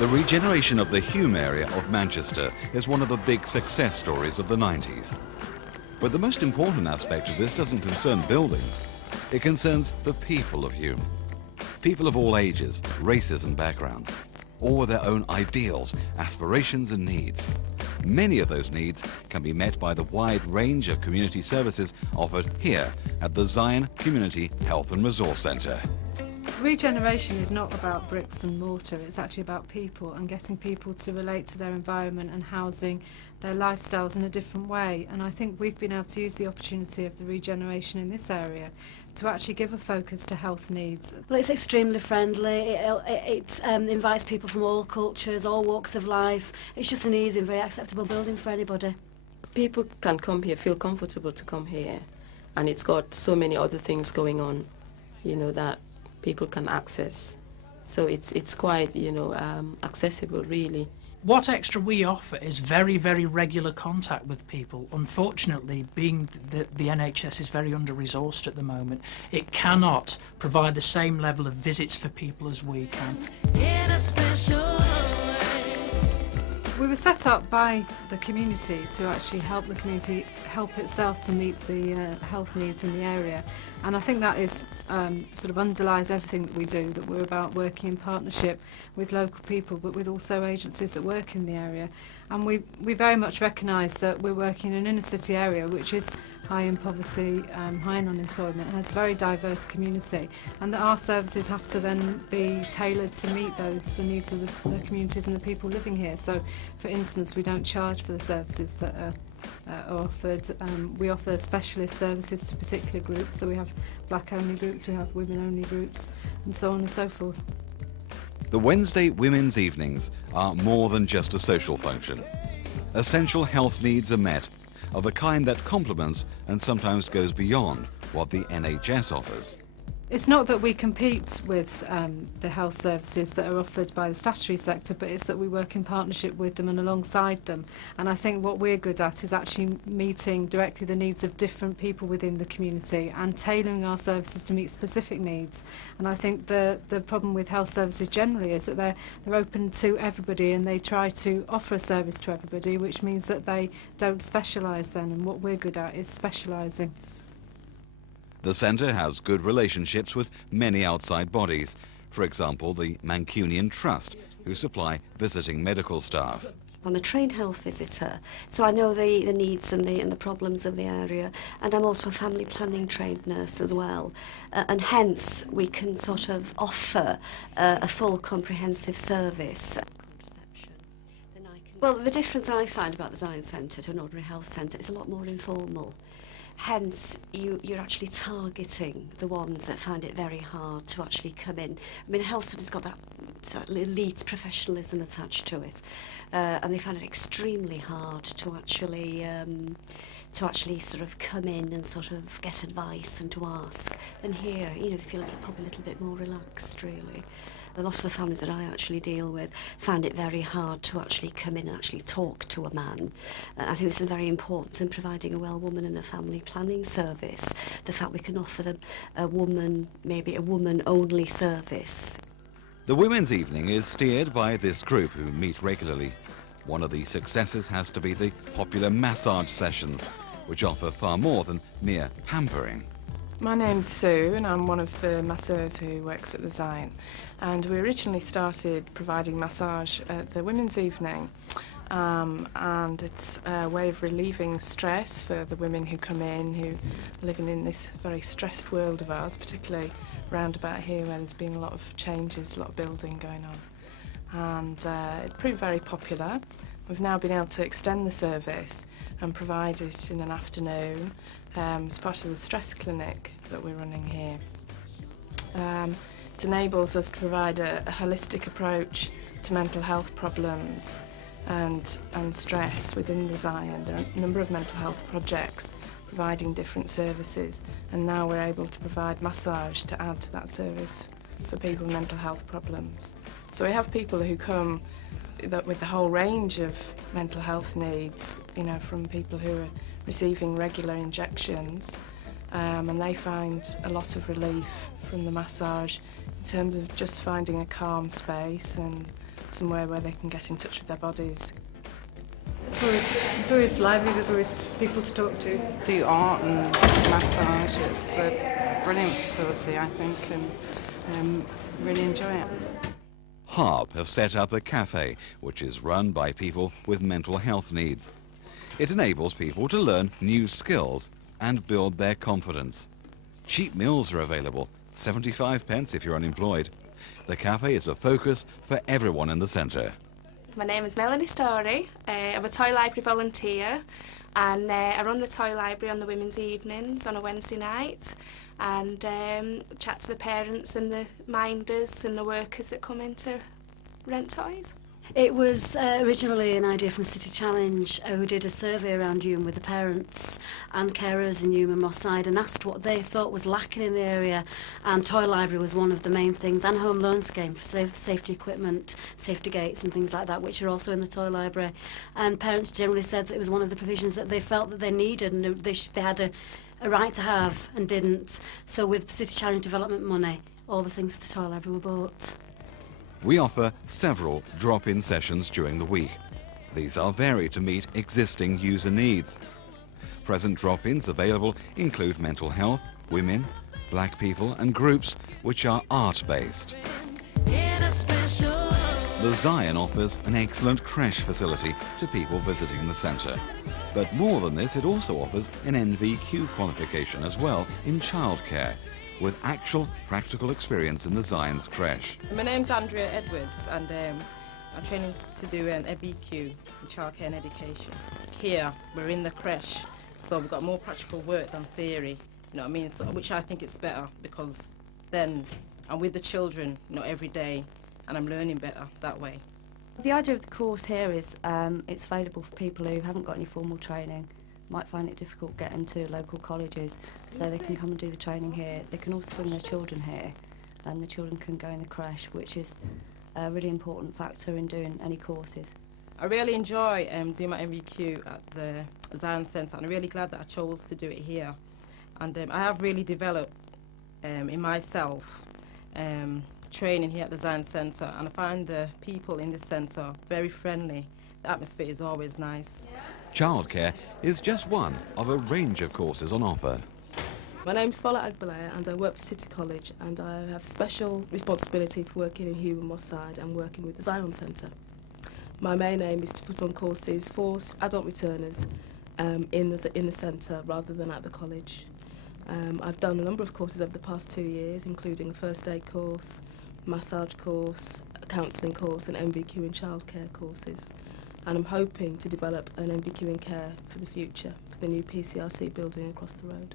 The regeneration of the Hume area of Manchester is one of the big success stories of the 90s. But the most important aspect of this doesn't concern buildings. It concerns the people of Hume. People of all ages, races and backgrounds, all with their own ideals, aspirations and needs. Many of those needs can be met by the wide range of community services offered here at the Zion Community Health and Resource Centre. Regeneration is not about bricks and mortar, it's actually about people and getting people to relate to their environment and housing their lifestyles in a different way. And I think we've been able to use the opportunity of the regeneration in this area to actually give a focus to health needs. Well, it's extremely friendly, it invites people from all cultures, all walks of life. It's just an easy and very acceptable building for anybody. People can come here, feel comfortable to come here, and it's got so many other things going on, you know, that people can access. So it's quite, you know, accessible really. What extra we offer is very, very regular contact with people. Unfortunately, being that the NHS is very under-resourced at the moment, it cannot provide the same level of visits for people as we can. In a special way. We were set up by the community to actually help the community help itself to meet the health needs in the area, and I think that is sort of underlies everything that we do, that we're about working in partnership with local people but with also agencies that work in the area. And we very much recognise that we're working in an inner city area which is high in poverty, high in unemployment, and has a very diverse community, and that our services have to then be tailored to meet the needs of the communities and the people living here. So for instance, we don't charge for the services that are offered. We offer specialist services to particular groups, so we have black-only groups, we have women-only groups, and so on and so forth. The Wednesday Women's Evenings are more than just a social function. Essential health needs are met, of a kind that complements and sometimes goes beyond what the NHS offers. It's not that we compete with the health services that are offered by the statutory sector, but it's that we work in partnership with them and alongside them. And I think what we're good at is actually meeting directly the needs of different people within the community and tailoring our services to meet specific needs. And I think the problem with health services generally is that they're open to everybody and they try to offer a service to everybody, which means that they don't specialise then, and what we're good at is specialising. The centre has good relationships with many outside bodies, for example the Mancunian Trust, who supply visiting medical staff. I'm a trained health visitor, so I know the needs and the problems of the area, and I'm also a family planning trained nurse as well, and hence we can sort of offer a full comprehensive service. Well, the difference I find about the Zion Centre to an ordinary health centre is a lot more informal. Hence, you're actually targeting the ones that find it very hard to actually come in. I mean, a health centre's got that elite professionalism attached to it, and they find it extremely hard to actually sort of come in and sort of get advice and to ask. And here, you know, they feel probably a little bit more relaxed, really. A lot of the families that I actually deal with find it very hard to actually come in and actually talk to a man. I think this is very important in providing a well woman and a family planning service, the fact we can offer them a woman, maybe a woman-only service. The Women's Evening is steered by this group who meet regularly. One of the successes has to be the popular massage sessions, which offer far more than mere pampering. My name's Sue and I'm one of the masseurs who works at the Zion, and we originally started providing massage at the Women's Evening, and it's a way of relieving stress for the women who come in, who are living in this very stressed world of ours, particularly round about here where there's been a lot of changes, a lot of building going on, and it proved very popular. We've now been able to extend the service and provide it in an afternoon as part of the stress clinic that we're running here. It enables us to provide a holistic approach to mental health problems and stress within the Zion. There are a number of mental health projects providing different services, and now we're able to provide massage to add to that service for people with mental health problems. So we have people who come with the whole range of mental health needs, you know, from people who are receiving regular injections, and they find a lot of relief from the massage in terms of just finding a calm space and somewhere where they can get in touch with their bodies. It's always lively, there's always people to talk to. Do art and massage. It's a brilliant facility, I think, and really enjoy it. HARP have set up a cafe which is run by people with mental health needs. It enables people to learn new skills and build their confidence. Cheap meals are available, 75p if you're unemployed. The cafe is a focus for everyone in the centre. My name is Melanie Story. I'm a toy library volunteer, and I run the toy library on the women's evenings on a Wednesday night, and chat to the parents and the minders and the workers that come in to rent toys. It was originally an idea from City Challenge, who did a survey around Hulme with the parents and carers in Hulme and Moss Side and asked what they thought was lacking in the area, and toy library was one of the main things, and home loan scheme for safety equipment, safety gates and things like that, which are also in the toy library. And parents generally said that it was one of the provisions that they felt that they needed and they had a right to have and didn't. So with City Challenge development money, all the things for the toy library were bought. We offer several drop-in sessions during the week. These are varied to meet existing user needs. Present drop-ins available include mental health, women, black people and groups which are art-based. The Zion offers an excellent creche facility to people visiting the centre. But more than this, it also offers an NVQ qualification as well in childcare, with actual practical experience in the Zion's creche. My name's Andrea Edwards, and I'm training to do an MBQ in childcare and education. Here, we're in the creche, so we've got more practical work than theory, you know what I mean? So, which I think is better, because then I'm with the children, you know, every day, and I'm learning better that way. The idea of the course here is it's available for people who haven't got any formal training, might find it difficult getting to local colleges, so they can come and do the training here. They can also bring their children here, and the children can go in the creche, which is a really important factor in doing any courses. I really enjoy doing my MVQ at the Zion Centre, and I'm really glad that I chose to do it here. And I have really developed in myself training here at the Zion Centre, and I find the people in this centre very friendly. The atmosphere is always nice. Childcare is just one of a range of courses on offer. My name's Fola Agbalaya, and I work for City College, and I have special responsibility for working in Hulme and Moss Side and working with the Zion Centre. My main aim is to put on courses for adult returners in the centre rather than at the college. I've done a number of courses over the past 2 years, including a first aid course, massage course, a counselling course and MVQ in childcare courses. And I'm hoping to develop an MVQ in care for the future, for the new PCRC building across the road.